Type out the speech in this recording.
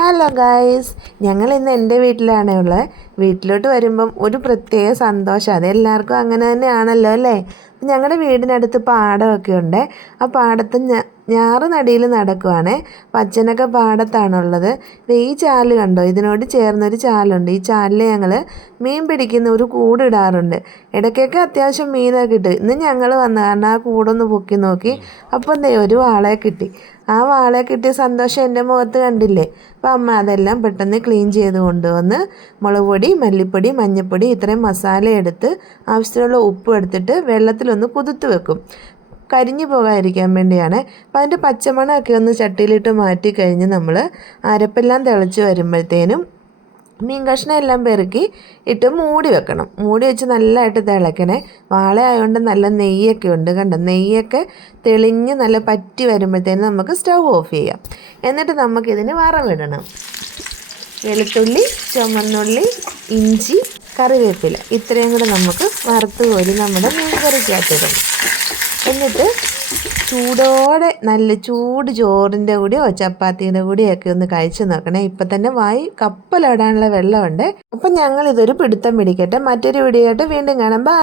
Hello guys, ഞങ്ങൾ ഇന്ന് എൻ്റെ വീട്ടിലാണ് ഉള്ളത്. വീട്ടിലോട്ട് വരുമ്പം ഒരു പ്രത്യേക സന്തോഷം. അതെല്ലാവർക്കും അങ്ങനെ തന്നെയാണല്ലോ അല്ലേ. ഞങ്ങളുടെ വീടിനടുത്ത് പാടമൊക്കെ ഉണ്ട്. ആ പാടത്ത് ഞാറ് നടിയിൽ നടക്കുവാണ്. അച്ഛനൊക്കെ പാടത്താണുള്ളത്. ഈ ചാല് കണ്ടോ, ഇതിനോട് ചേർന്നൊരു ചാലുണ്ട്. ഈ ചാലിൽ ഞങ്ങൾ മീൻ പിടിക്കുന്ന ഒരു കൂടിടാറുണ്ട്. ഇടയ്ക്കൊക്കെ അത്യാവശ്യം മീനൊക്കെ കിട്ടും. ഇന്ന് ഞങ്ങൾ വന്ന കാരണം ആ കൂടൊന്ന് പൊക്കി നോക്കി. അപ്പം ഒരു വാളയെ കിട്ടി. ആ വാളയെ കിട്ടിയ സന്തോഷം എൻ്റെ മുഖത്ത് കണ്ടില്ലേ. അപ്പോൾ അമ്മ അതെല്ലാം പെട്ടെന്ന് ക്ലീൻ ചെയ്ത് കൊണ്ടുവന്ന് മുളക് പൊടി, മല്ലിപ്പൊടി, മഞ്ഞൾപ്പൊടി ഇത്രയും മസാല എടുത്ത് ആവശ്യത്തിനുള്ള ഉപ്പ് എടുത്തിട്ട് വെള്ളത്തിലൊന്ന് കുതിർത്ത് വെക്കും. കരിഞ്ഞു പോകാതിരിക്കാൻ വേണ്ടിയാണ്. അപ്പോൾ അതിൻ്റെ പച്ചമണമൊക്കെ ഒന്ന് ചട്ടിയിലിട്ട് മാറ്റി കഴിഞ്ഞ് നമ്മൾ അരപ്പെല്ലാം തിളച്ച് വരുമ്പോഴത്തേനും മീൻ കഷ്ണം എല്ലാം പെറുക്കി ഇട്ട് മൂടി വെക്കണം. മൂടി വെച്ച് നല്ലതായിട്ട് തിളക്കണേ. വാള ആയതുകൊണ്ട് നല്ല നെയ്യൊക്കെ ഉണ്ട് കണ്ടോ. നെയ്യൊക്കെ തെളിഞ്ഞ് നല്ല പറ്റി വരുമ്പോഴത്തേനും നമുക്ക് സ്റ്റൗ ഓഫ് ചെയ്യാം. എന്നിട്ട് നമുക്കിതിന് വറവിടണം. വെളുത്തുള്ളി, ചുമന്നുള്ളി, ഇഞ്ചി, കറിവേപ്പില ഇത്രയും കൂടെ നമുക്ക് വറുത്ത് കോരി നമ്മുടെ മീൻ കറിക്കകത്തിടണം. എന്നിട്ട് ചൂടോടെ നല്ല ചൂട് ചോറിൻ്റെ കൂടെയോ ചപ്പാത്തിയുടെ കൂടെയൊക്കെ ഒന്ന് കഴിച്ച് നോക്കണേ. ഇപ്പം തന്നെ വായി കപ്പലിടാനുള്ള വെള്ളമുണ്ട്. അപ്പം ഞങ്ങളിതൊരു പിടുത്തം പിടിക്കട്ടെ. മറ്റൊരു വീഡിയോ ആയിട്ട് വീണ്ടും കാണാം. ബൈ.